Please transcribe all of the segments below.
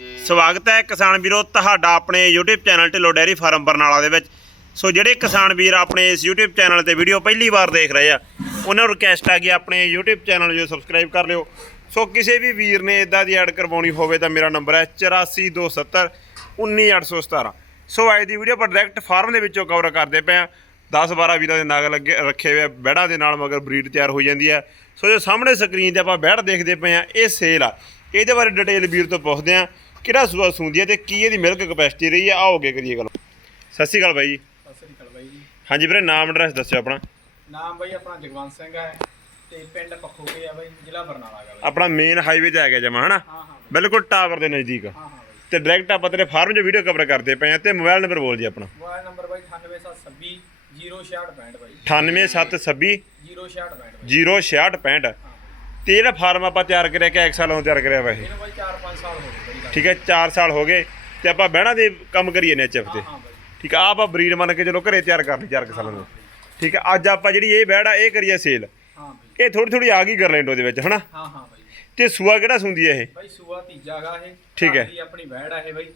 ਸਵਾਗਤ ਹੈ ਕਿਸਾਨ ਵੀਰੋ ਤੁਹਾਡਾ ਆਪਣੇ YouTube channel Dhillon dairy farm Barnala ਦੇ ਵਿੱਚ। ਸੋ ਜਿਹੜੇ ਕਿਸਾਨ ਵੀਰ ਆਪਣੇ ਇਸ YouTube ਚੈਨਲ ਤੇ ਵੀਡੀਓ ਪਹਿਲੀ ਵਾਰ ਦੇਖ ਰਹੇ ਆ, ਉਹਨਾਂ ਨੂੰ ਰਿਕਵੈਸਟ ਆ ਕਿ ਆਪਣੇ YouTube ਚੈਨਲ ਜੋ ਸਬਸਕ੍ਰਾਈਬ ਕਰ ਲਿਓ। ਸੋ ਕਿਸੇ ਵੀ ਵੀਰ ਨੇ ਇਦਾਂ ਦੀ ਐਡ ਕਰਵਾਉਣੀ ਹੋਵੇ ਤਾਂ ਮੇਰਾ ਨੰਬਰ ਹੈ 8427 19817 ਸੋ ਅੱਜ ਦੀ ਵੀਡੀਓ ਆਪਾਂ ਡਾਇਰੈਕਟ ਫਾਰਮ ਦੇ ਵਿੱਚੋਂ ਕਵਰ ਕਰਦੇ ਪਏ ਆ। 10 12 ਵੀਰਾਂ ਦੇ ਨਾਗ ਲੱਗੇ, ਰੱਖੇ ਹੋਏ ਆ ਬੈੜਾਂ ਦੇ ਨਾਲ ਮਗਰ ਬਰੀਡ ਤਿਆਰ ਹੋ ਜਾਂਦੀ ਹੈ ਸੋ ਜੋ ਸਾਹਮਣੇ ਸਕਰੀਨ ਤੇ ਆਪਾਂ ਬੈੜ ਦੇਖਦੇ ਪਏ ਆ, ਇਹ ਸੇਲ ਆ। ਇਹਦੇ ਬਾਰੇ ਡਿਟੇਲ ਵੀਰ ਤੋਂ ਪੁੱਛਦੇ ਆ। ਕਿਹੜਾ ਸੂਆ ਸੂੰਦੀ ਹੈ ਤੇ ਕੀ ਇਹਦੀ ਮਿਲਕ ਕਪੈਸਿਟੀ ਰਹੀ ਆ ਆਓਗੇ ਕਰੀਏ ਗੱਲ। ਸਤਿ ਸ਼੍ਰੀ ਅਕਾਲ ਬਾਈ ਜੀ। ਸਤਿ ਸ੍ਰੀ ਅਕਾਲ ਬਾਈ ਜੀ। ਹਾਂਜੀ ਵੀਰੇ ਨਾਮ ਐਡਰੈਸ ਦੱਸਿਓ ਆਪਣਾ। ਨਾਮ ਬਾਈ ਆਪਣਾ ਜਗਵੰਤ ਸਿੰਘ ਹੈ ਤੇ ਪਿੰਡ ਪੱਖੋਗੇ ਆ ਬਾਈ ਜ਼ਿਲ੍ਹਾ ਬਰਨਾਲਾ ਬਾਈ ਆਪਣਾ ਮੇਨ ਹਾਈਵੇ ਤੇ ਆ ਗਿਆ ਜਮਾ ਹਨਾ? ਹਾਂ ਹਾਂ ਬਾਈ। ਬਿਲਕੁਲ ਟਾਵਰ ਦੇ ਨਜ਼ਦੀਕ। ਹਾਂ ਹਾਂ ਬਾਈ। ਤੇ ਡਾਇਰੈਕਟ ਆਪਾਂ ਤੇਰੇ ਫਾਰਮ 'ਚ ਵੀਡੀਓ ਕਵਰ ਕਰਦੇ ਪਏ ਆ ਤੇ ਮੋਬਾਈਲ ਨੰਬਰ ਬੋਲ ਜੀ ਆਪਣਾ। ਮੋਬਾਈਲ ਨੰਬਰ ਬਾਈ 98726 0665 ਬਾਈ। 98726 0665 ਬਾਈ। 06665 ਤੇ ਜਿਹੜਾ ਫਾਰਮ ਆਪਾਂ ਤਿਆਰ ਕਰਿਆ ਕਿ ਇੱਕ ਸਾਲ ਤੋਂ ਤਿਆਰ ਕਰਿਆ ਵਾ ਇਹ। ਇਹਨੂੰ ਬਾਈ 4-5 ਸਾਲ ਹੋ ਗਏ ਬਾਈ ਠੀਕ ਹੈ 4 ਸਾਲ ਹੋ ਗਏ ਤੇ ਆਪਾਂ ਬਹਿਣਾ ਦੇ ਕੰਮ ਕਰੀਏ ਨੇ ਐਚਐਫ ਤੇ। ਠੀਕ ਆ ਆਪਾਂ ਬਰੀਡ ਮੰਨ ਕੇ ਚਲੋ ਘਰੇ ਤਿਆਰ ਕਰ ਲਈ 4 ਸਾਲਾਂ ਨੂੰ ਠੀਕ ਹੈ ਅੱਜ ਆਪਾਂ ਜਿਹੜੀ ਇਹ ਬਹਿੜਾ ਇਹ ਕਰੀਏ ਸੇਲ। ਹਾਂ ਬਾਈ। ਇਹ ਥੋੜੀ ਥੋੜੀ ਆ ਗਈ ਗਰਲੈਂਡੋ ਦੇ ਵਿੱਚ ਹਨਾ? ਹਾਂ ਹਾਂ ਬਾਈ। ਤੇ ਸੂਆ ਕਿਹੜਾ ਸੁੰਦੀ ਹੈ ਇਹ? ਬਾਈ ਸੂਆ ਤੀਜਾ ਗਾ ਇਹ। ਠੀਕ ਹੈ। ਆਪਣੀ ਆ ਇਹ ਬਾਈ।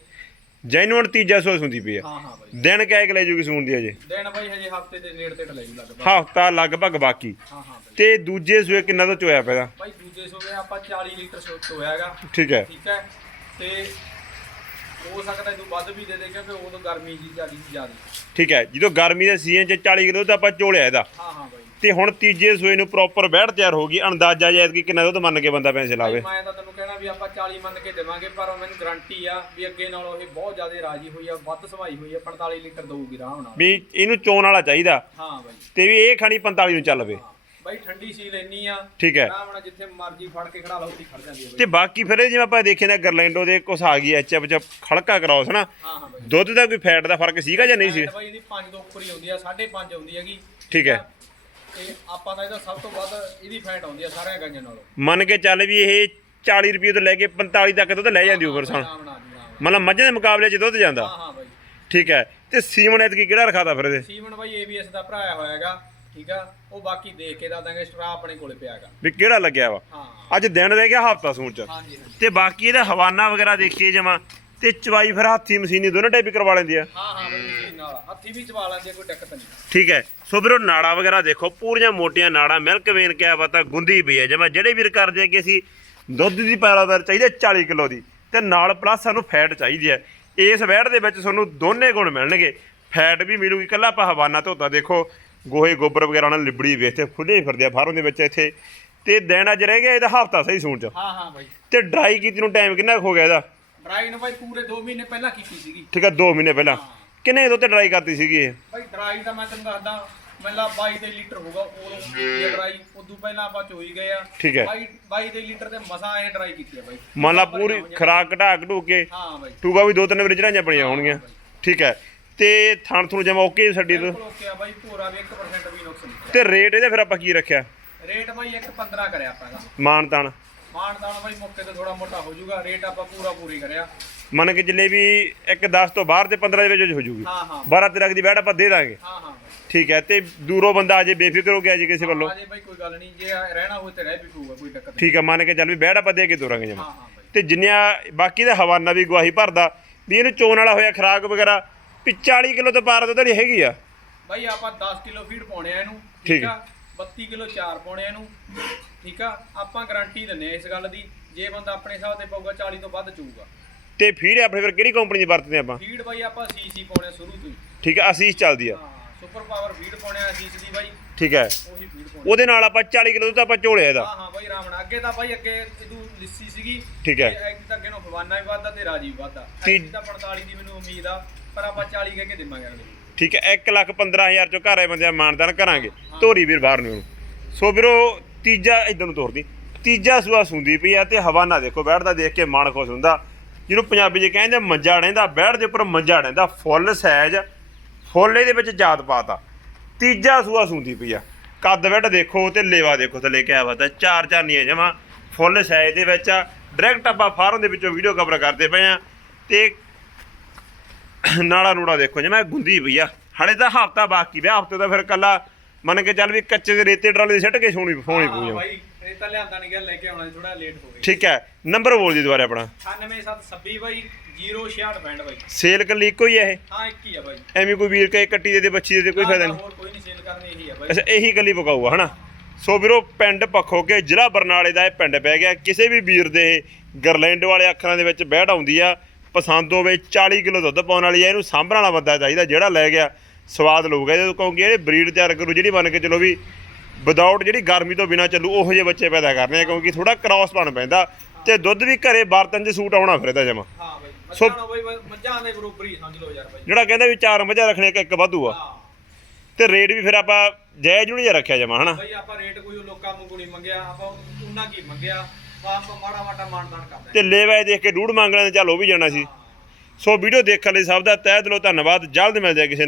ਜੈਨੂਅਨ ਤੀਜਾ ਸੂਆ ਸੁੰਦੀ ਪਈ ਆ। ਹਾਂ ਹਾਂ ਬਾਈ। ਦਿਨ ਕਹਿ ਕੇ ਲੈ ਜੂਗੀ ਸੂਣ ਅਜੇ ਦਿਨ ਬਾਈ ਹਜੇ ਹਫ਼ਤੇ ਦੇ ਨੇੜੇ ਤੇ ਢਲਾਈ ਲੱਗਦਾ ਹਫਤਾ ਲਗਭਗ ਬਾਕੀ। ਹਾਂ ਹਾਂ ਬਾਈ। ਤੇ ਦੂਜੇ ਸੂਏ ਕਿੰਨਾ ਤੋਂ ਚੋਇਆ ਪੈਦਾ? ਬਾਈ ਦੂਜੇ ਸੂਏ ਆਪਾਂ 40 ਲੀਟਰ ਸੁੱਤ ਹੋਇਆਗਾ ਠੀਕ ਹੈ। ਠੀਕ ਹੈ। ਤੇ ਹੋ ਸਕਦਾ ਇਹ ਤੋਂ ਵੱਧ ਵੀ ਦੇ ਦੇ ਕਿਉਂਕਿ ਉਦੋਂ ਗਰਮੀ ਜੀ ਜਿਆਦੀ ਜਿਆਦੀ। ਠੀਕ ਹੈ। ਜਦੋਂ ਗਰਮੀ ਦੇ ਸੀਜ਼ਨ 'ਚ 40 ਕਿਲੋ ਤਾਂ ਆਪਾਂ ਚੋਲਿਆ ਇਹਦਾ। ਹਾਂ ਹਾਂ ਬਾਈ। ਤੇ ਹੁਣ ਤੀਜੇ ਸੂਏ ਨੂੰ ਪ੍ਰੋਪਰ ਬੈੜ ਤਿਆਰ ਹੋ ਗਈ। ਅੰਦਾਜ਼ਾ ਜਾਇਦ ਕਿ ਕਿੰਨਾ ਦੁੱਧ ਮੰਨ ਕੇ ਬੰਦਾ ਪੈਸੇ ਲਾਵੇ। ਮੈਂ ਤਾਂ ਤੈਨੂੰ ਵੀ ਆਪਾਂ 40 ਮੰਨ ਕੇ ਦੇਵਾਂਗੇ ਪਰ ਮੈਨੂੰ ਗਰੰਟੀ ਆ ਵੀ ਅੱਗੇ ਨਾਲੋਂ ਇਹ ਬਹੁਤ ਜ਼ਿਆਦਾ ਰਾਜੀ ਹੋਈ ਆ ਵੱਧ ਸਵਾਈ ਹੋਈ ਆ 45 ਲੀਟਰ ਦਊਗੀ ਆਰਾਮ ਨਾਲ। ਵੀ ਇਹਨੂੰ ਚੋਣ ਵਾਲਾ ਚਾਹੀਦਾ। ਹਾਂ ਬਾਈ। ਤੇ ਵੀ ਇਹ ਖਾਣੀ 45 ਨੂੰ ਚੱਲ ਪਵੇ ਬਾਈ ਠੰਡੀ ਸੀਲ ਇੰਨੀ ਆ ਠੀਕ ਹੈ। ਆਰਾਮ ਨਾਲ ਜਿੱਥੇ ਮਰਜ਼ੀ ਫੜ ਕੇ ਖੜਾ ਲਓ ਉੱਥੇ ਖੜ ਜਾਂਦੀ ਆ ਬਾਈ। ਤੇ ਬਾਕੀ ਫਿਰ ਇਹ ਜਿਵੇਂ ਆਪਾਂ ਦੇਖੇ ਨਾ ਗਰਲੈਂਡੋ ਦੇ ਕੁਛ ਆ ਗਈ ਐਚਐਫ ਚ ਖੜਕਾ ਕਰਾਉਸ ਨਾ ਹਾਂ ਹਾਂ ਬਾਈ। ਦੁੱਧ ਦਾ ਕੋਈ ਫੈਟ ਦਾ ਫ਼ਰਕ ਸੀਗਾ ਜਾਂ ਨਹੀਂ ਸੀ? ਬਾਈ ਇਹਦੀ 5 ਤੋਂ ਉੱਪਰ ਹੀ ਹੁੰਦੀ ਆ 5.5 ਹੁੰਦੀ ਹੈਗੀ। ਠੀਕ ਹੈ। ਤੇ ਆਪਾਂ ਤਾਂ ਇਹਦਾ ਸਭ ਤੋਂ ਵੱਧ ਇਹਦੀ ਫੈਟ ਆਉਂਦੀ ਆ ਸਾਰਿਆਂ ਗਾਈਆਂ ਨਾਲੋਂ। ਮੰਨ ਕੇ ਚੱਲ ਵੀ ਇਹ 40 ਰੁਪਏ ਤੋਂ ਲੈ ਕੇ 45 ਤੱਕ ਦੁੱਧ ਲੈ ਜਾਂਦੀ ਉਮਰ ਸਾਂ। ਆਰਾਮ ਨਾਲ ਜੀ, ਆਰਾਮ ਮਤਲਬ ਮੱਝਾਂ ਦੇ ਮੁਕਾਬਲੇ 'ਚ ਦੁੱਧ ਜਾਂਦਾ। ਹਾਂ ਹਾਂ ਬਾਈ। ਠੀਕ ਹੈ। ਤੇ ਸੀਮਨ ਐਤਕੀ ਕਿਹੜਾ ਰਖਾਦਾ ਫਿਰ ਇਹਦੇ? ਸੀਮਨ ਬਾਈ ABS ਦਾ ਭਰਾਇਆ ਹੋਇਆਗਾ ਠੀਕ ਆ? ਉਹ ਬਾਕੀ ਦੇਖ ਕੇ ਦੱਸ ਦਾਂਗੇ ਸਟਰਾ ਆਪਣੇ ਕੋਲੇ ਪਿਆਗਾ। ਵੀ ਕਿਹੜਾ ਲੱਗਿਆ ਵਾ? ਅੱਜ ਦਿਨ ਰਹਿ ਗਿਆ ਹਫਤਾ ਸੂਣ ਚ। ਤੇ ਬਾਕੀ ਇਹਦਾ ਹਵਾਨਾ ਵਗੈਰਾ ਦੇਖੀਏ ਜਮਾ ਤੇ ਚਵਾਈ ਫਿਰ ਹੱਥੀ ਮਸ਼ੀਨੀ ਦੋਨੋਂ ਟਾਈਪ ਕਰਵਾ ਲੈਂਦੀ ਆ। ਹਾਂ ਹਾਂ ਬਾਈ ਮਸ਼ੀਨ ਨਾਲ। ਹੱਥੀ ਵੀ ਚਵਾ ਲੈਂਦੇ ਕੋਈ ਦਿੱਕਤ ਨਹੀਂ। ਠੀਕ ਹੈ। ਸੋ ਵੀਰੋ ਨਾੜਾ ਵਗੈਰਾ ਦੇਖੋ ਪੂਰੀਆਂ ਮੋਟੀਆਂ ਨਾੜਾ ਮਿਲਕ ਵੇਨ ਕਿਆ ਪਤਾ ਗੁੰਦੀ ਪਈ ਹੈ। ਜਿਵੇਂ ਜਿਹੜੇ ਵੀਰ ਕਰਦੇ ਆ ਕਿ ਅਸੀਂ ਦੁੱਧ ਦੀ ਪੈਰਾਦਾਰ ਚਾਹੀਦੀ ਹੈ 40 ਕਿਲੋ ਦੀ ਤੇ ਨਾਲ ਪਲੱਸ ਸਾਨੂੰ ਫੈਟ ਚਾਹੀਦੀ ਹੈ। ਇਸ ਵੈੜ ਦੇ ਵਿੱਚ ਤੁਹਾਨੂੰ ਦੋਨੇ ਗੁਣ ਮਿਲਣਗੇ। ਫੈਟ ਵੀ ਮਿਲੂਗੀ ਕੱਲਾ ਆਪਾਂ ਹਵਾਨਾ ਧੋਤਾ ਦੇਖੋ। ਗੋਹੇ ਗੋਬਰ ਵਗੈਰਾ ਨਾਲ ਲਿਬੜੀ ਵੇ ਤੇ ਹੀ ਫਿਰਦੇ ਆ ਫਾਰਮ ਦੇ ਵਿੱਚ ਇੱਥੇ। ਤੇ ਦਿਨ ਅੱਜ ਰਹਿ ਗਿਆ ਇਹਦਾ ਹਫਤਾ ਸਹੀ ਸੂਣ ਚ। ਹਾਂ ਹਾਂ ਬਾਈ। ਤੇ ਡਰਾਈ ਕੀਤੀ ਨੂੰ ਟਾਈਮ ਕਿੰਨਾ ਹੋ ਗਿਆ ਇਹਦਾ? ਡਰਾਈ ਨੂੰ ਬਾਈ ਪੂਰੇ 2 ਮਹੀਨੇ ਪਹਿਲਾਂ ਕੀਤੀ ਸੀਗੀ। ਠੀਕ ਹੈ 2 ਮਹੀਨੇ ਪਹਿਲਾਂ। ਕਿੰਨੇ ਦੁੱਧ ਤੇ ਡਰਾਈ ਕਰਦੀ ਸੀਗੀ ਇਹ? ਬਾਈ ਡਰਾਈ ਤਾਂ ਮੈਂ ਤੈਨੂੰ ਦੱਸਦਾ ਮੈਨਾਂ 22 ਦੇ ਲੀਟਰ ਹੋਊਗਾ ਉਦੋਂ ਕੀਤੀ ਡਰਾਈ ਉਦੋਂ ਪਹਿਲਾਂ ਆਪਾਂ ਚੋਈ ਗਏ ਆ। ਠੀਕ ਹੈ। 22 22 ਦੇ ਲੀਟਰ ਤੇ ਮਸਾਂ ਇਹ ਡਰਾਈ ਕੀਤੀ ਆ ਬਾਈ। ਮੰਨ ਲਾ ਪੂਰੀ ਖਰਾਕ ਘਟਾ ਘਟੂ ਕੇ ਹਾਂ ਬਾਈ। ਟੂਗਾ ਵੀ ਦੋ ਤਿੰਨ ਵਾਰੀ ਚੜਾਈਆਂ ਬਣੀਆਂ ਹੋਣਗੀਆਂ। ਠੀਕ ਹੈ। ਤੇ ਥਣ ਥਣ ਜਮਾ ਓਕੇ ਛੱਡੀ ਤੋਂ। ਬਿਲਕੁਲ ਓਕੇ ਆ ਬਾਈ ਪੂਰਾ ਵੀ 1% ਵੀ ਨੁਕਸ ਨਹੀਂ ਤੇ ਰੇਟ ਇਹਦਾ ਫਿਰ ਆਪਾਂ ਕੀ ਰੱਖਿਆ? ਰੇਟ ਬਾਈ 1.15 ਕਰਿਆ ਆਪਾਂ ਇਹਦਾ। ਮਾਨ ਤਾਨ ਮਾਨਦਾਨ ਬਾਈ ਮੌਕੇ ਤੇ ਥੋੜਾ ਮੋਟਾ ਹੋ ਜਾਊਗਾ। ਰੇਟ ਆਪਾਂ ਪੂਰਾ ਪੂਰੀ ਕਰਿਆ। ਮੰਨ ਕੇ ਚੱਲੇ ਵੀ ਇੱਕ 10 ਤੋਂ ਬਾਹਰ ਤੇ 15 ਦੇ ਵਿੱਚ ਹੋ ਜੂਗੀ ਹਾਂ ਹਾਂ। 12 ਤੇਰਾ ਦੀ ਬੈਠ ਆਪਾਂ ਦੇ ਦਾਂਗੇ। ਹਾਂ ਹਾਂ। ਠੀਕ ਹੈ ਤੇ ਦੂਰੋਂ ਬੰਦਾ ਅਜੇ ਬੇਫਿਕਰ ਹੋ ਗਿਆ ਜੀ ਕਿਸੇ ਵੱਲੋਂ? ਆਜੇ ਬਾਈ ਕੋਈ ਗੱਲ ਨਹੀਂ ਜੇ ਰਹਿਣਾ ਹੋਵੇ ਤੇ ਰਹਿ ਵੀ ਪਊਗਾ ਕੋਈ ਦਿੱਕਤ ਨਹੀਂ। ਠੀਕ ਹੈ ਮੰਨ ਕੇ ਚੱਲ ਵੀ ਬੈਠ ਆਪਾਂ ਦੇ ਕੇ ਤੋਰਾਂਗੇ ਜਮਾ। ਹਾਂ ਹਾਂ ਬਾਈ। ਤੇ ਜਿੰਨਿਆਂ ਬਾਕੀ ਦਾ ਹਵਾਨਾ ਵੀ ਗਵਾਹੀ ਭਰਦਾ ਵੀ ਇਹਨੂੰ ਚੋਣ ਵਾਲਾ ਹੋਇਆ ਖਰਾਕ ਵਗੈਰਾ ਵੀ 40 ਕਿਲੋ ਤੋਂ ਪਾਰ ਦੁੱਧ ਦੀ ਹੈਗੀ ਆ? ਬਾਈ ਆਪਾਂ 10 ਕਿਲੋ ਫੀਡ ਪਾਉਣੇ ਆ ਇਹਨੂੰ ਠੀਕ ਆ? 32 ਕਿਲੋ ਚਾਰ ਪਾਉਣੇ ਆ ਇਹਨੂੰ ਠੀਕ ਆ? ਆਪਾਂ ਗਾਰੰਟੀ ਦਿੰਨੇ ਆ ਇਸ ਗੱਲ ਦੀ ਜੇ ਬੰਦਾ ਆਪਣੇ ਹਿਸਾਬ ਤੇ ਪਾਊਗਾ 40 ਤੋਂ ਵੱਧ ਚੂਗਾ। ਤੇ ਫੀਡ ਆਪਣੇ ਫਿਰ ਕਿਹੜੀ ਕੰਪਨੀ ਦੀ ਵਰਤਦੇ ਆਪਾਂ? ਫੀਡ ਬਾਈ ਆਪਾਂ ਸੀਸੀ ਪਾਉਣੇ ਆ ਸ਼ੁਰੂ ਤੋਂ ਹੀ। ਠੀਕ ਹੈ ਅਸੀਸ ਚੱਲਦੀ ਆ। ਹਾਂ। ਸੁਪਰ ਪਾਵਰ ਫੀਡ ਪਾਉਣੇ ਆ ਸੀਸ ਦੀ ਬਾਈ। ਠੀਕ ਹੈ। ਉਹੀ ਫੀਡ ਪਾਉਣੇ ਉਹਦੇ ਨਾਲ ਆਪਾਂ 40 ਕਿਲੋ ਦੁੱਧ ਆਪਾਂ ਝੋਲਿਆ ਇਹਦਾ। ਹਾਂ ਹਾਂ ਬਾਈ ਰਾਮਣਾ ਅੱਗੇ ਤਾਂ ਬਾਈ ਅੱਗੇ ਇਹਦੂ ਲਿੱਸੀ ਸੀਗੀ। ਠੀਕ ਹੈ। ਐਕ ਤਾਂ ਅੱਗੇ ਨੂੰ ਫਵਾਨਾ ਵੀ ਵੱਧਦਾ ਤੇ ਰਾਜੀ ਵੀ ਵੱਧਦਾ। ਤੀ- ਐਕ ਤਾਂ 45 ਦੀ ਮੈਨੂੰ ਉਮੀਦ ਆ ਪਰ ਆਪਾਂ 40 ਕਹਿ ਕੇ ਦੇਵਾਂਗੇ ਅਗਲੇ। ਠੀਕ ਹੈ 1 ਲੱਖ 15000 ਚੋਂ ਘਰ ਆਏ ਬੰਦੇ ਦਾ ਮਾਨਦਾਨ ਕਰਾਂਗੇ। ਧੋਰੀ ਵੀਰ ਬਾਹਰ ਨੂੰ ਸੋ ਵੀਰੋ ਤੀਜਾ ਇਧਰ ਨੂੰ ਤੋਰਦੀ। ਤੀਜਾ ਸੂਆ ਸੁੰਦੀ ਪਈ ਆ ਤੇ ਹਵਾਨਾ ਦੇਖੋ ਬੈਠਦਾ ਦੇਖ ਕੇ ਮਨ ਖੁਸ਼ ਹੁੰਦਾ। ਜਿਹਨੂੰ ਪੰਜਾਬੀ 'ਚ ਕਹਿੰਦੇ ਮੰਜਾ ਡੈਂਦਾ ਬੈਠ ਦੇ ਉੱਪਰ ਮੰਜਾ ਡੈਂਦਾ ਫੁੱਲ ਸਾਈਜ਼ ਫੁੱਲ ਇਹਦੇ ਵਿੱਚ ਜਾਤ ਪਾਤਾ ਤੀਜਾ ਸੂਆ ਸੁੰਦੀ ਪਈ ਆ। ਕੱਦ ਬੈਠ ਦੇਖੋ ਤੇ ਲੇਵਾ ਦੇਖੋ ਥੱਲੇ ਕਿਆ ਬਾਤ ਚਾਰ ਚਾਰ ਨਹੀਂ ਜਮਾ ਫੁੱਲ ਸਾਈਜ਼ ਦੇ ਵਿੱਚ ਆ। ਡਾਇਰੈਕਟ ਆਪਾਂ ਫਾਰਮ ਦੇ ਵਿੱਚੋਂ ਵੀਡੀਓ ਕਵਰ ਕਰਦੇ ਪਏ ਆ। ਤੇ ਨਾੜਾ ਨੂੜਾ ਦੇਖੋ ਜਿਵੇਂ ਗੁੰਦੀ ਪਈ ਆ। ਹਲੇ ਤਾਂ ਹਫਤਾ ਬਾਕੀ ਪਿਆ। ਹਫ਼ਤੇ ਦਾ ਫਿਰ ਕੱਲਾ ਮੰਨ ਕੇ ਚੱਲ ਵੀ ਕੱਚੇ ਦੇ ਰੇਤੇ ਟਰਾਲੇ ਦੇ ਸਿੱਟ ਕੇ ਸੋਣੀ ਫੋਣੀ ਪੂਜਾ ਇਹ ਤਾਂ ਲਿਆਂਦਾ ਨਹੀਂ ਗਿਆ ਲੈ ਕੇ ਆਉਣਾ ਥੋੜਾ ਲੇਟ ਹੋ ਗਿਆ ਠੀਕ ਹੈ ਨੰਬਰ ਬੋਲ ਜੀ ਦੁਬਾਰਾ ਆਪਣਾ। 9726 ਬਾਈ 0665 ਬਾਈ। ਸੇਲ ਕੱਲੀ ਇੱਕੋ ਹੀ ਹੈ ਇਹ? ਹਾਂ ਇੱਕ ਹੀ ਆ ਬਾਈ। ਐਵੇਂ ਕੋਈ ਵੀਰ ਕਹੇ ਕੱਟੀ ਦੇ ਦੇ ਬੱਚੀ ਦੇ ਦੇ ਕੋਈ ਨਾ, ਫਾਇਦਾ ਨਾ, ਨਹੀਂ। ਹੋਰ ਕੋਈ ਨਹੀਂ ਸੇਲ ਕਰਨੀ ਇਹੀ ਆ ਬਾਈ। ਅੱਛਾ ਇਹੀ ਕੱਲੀ ਪਕਾਊਗਾ ਹਨਾ? ਸੋ ਵੀਰੋ ਪਿੰਡ ਪੱਖੋ ਕੇ ਜ਼ਿਲ੍ਹਾ ਬਰਨਾਲੇ ਦਾ ਇਹ ਪਿੰਡ ਪੈ ਗਿਆ। ਕਿਸੇ ਵੀ ਵੀਰ ਦੇ ਗਰਲੈਂਡ ਵਾਲੇ ਅੱਖਰਾਂ ਦੇ ਵਿੱਚ ਬਹਿੜ ਆਉਂਦੀ ਆ ਪਸੰਦ ਹੋਵੇ 40 ਕਿਲੋ ਦੁੱਧ ਪਾਉਣ ਵਾਲੀ ਆ ਇਹਨੂੰ ਸਾਂਭਣ ਵਾਲਾ ਬੰਦਾ ਚਾਹੀਦਾ ਜਿਹੜਾ ਲੈ ਗਿਆ ਸਵਾਦ ਲਊਗਾ। ਜਦੋਂ ਕਿਉਂਕਿ ਇਹ ਬਰੀਡ ਤਿਆਰ ਕਰੂ ਜਿਹੜੀ ਮੰਨ ਕੇ ਚਲੋ ਵੀ ਵਿਦਆਊਟ ਜਿਹੜੀ ਗਰਮੀ ਤੋਂ ਬਿਨਾ ਚੱਲੂ ਉਹੋ ਜਿਹੇ ਬੱਚੇ ਪੈਦਾ ਕਰਨੇ ਆ ਕਿਉਂਕਿ ਥੋੜਾ ਕ੍ਰਾਸ ਬਣ ਪੈਂਦਾ ਤੇ ਦੁੱਧ ਵੀ ਘਰੇ ਬਰਤਨ 'ਚ ਸੂਟ ਆਉਣਾ ਫਿਰ ਇਹਦਾ ਜਮਾ। ਹਾਂ ਬਾਈ ਸੋ- ਮੱਝਾਂ ਨੂੰ ਬਾਈ ਮੱਝਾਂ ਦੇ ਬਰੋਬਰ ਹੀ ਸਮਝ ਲਓ ਯਾਰ ਬਾਈ। ਜਿਹੜਾ ਕਹਿੰਦਾ ਵੀ ਚਾਰ ਮੱਝਾਂ ਰੱਖਣੇ ਇੱਕ ਇੱਕ ਵਾਧੂ ਆ। ਹਾਂ। ਤੇ ਰੇਟ ਵੀ ਫਿਰ ਆਪਾਂ ਜਾਇਜ਼ ਨੂੰ ਨਹੀਂ ਰੱਖਿਆ ਜਮਾ ਹਨਾ? ਬਾਈ ਆਪਾਂ ਰੇਟ ਕੋਈ ਲੋਕਾਂ ਨੂੰ ਨਹੀਂ ਮੰਗਿਆ ਆਪਾਂ ਉਹਨਾਂ ਕੀ ਮੰਗਿਆ? ਆਪਾਂ ਆਪਾਂ ਮਾੜਾ ਮਾੜਾ ਮਾਨਦਾਨ ਕਰਦੇ ਤੇ ਲੇਵਾ ਦੇਖ ਕੇ ਡੂੜ ਮੰਗਣਾ ਤੇ ਚੱਲ ਉਹ ਵੀ ਜਾਣਾ ਸੀ। ਹਾਂ। ਸੋ ਵੀਡੀਓ ਦੇਖਣ ਲਈ ਸਭ ਦਾ ਤਹਿ ਦਿਲੋਂ ਧੰਨਵਾਦ ਜਲਦ ਮਿਲਦੇ ਆ ਕਿਸੇ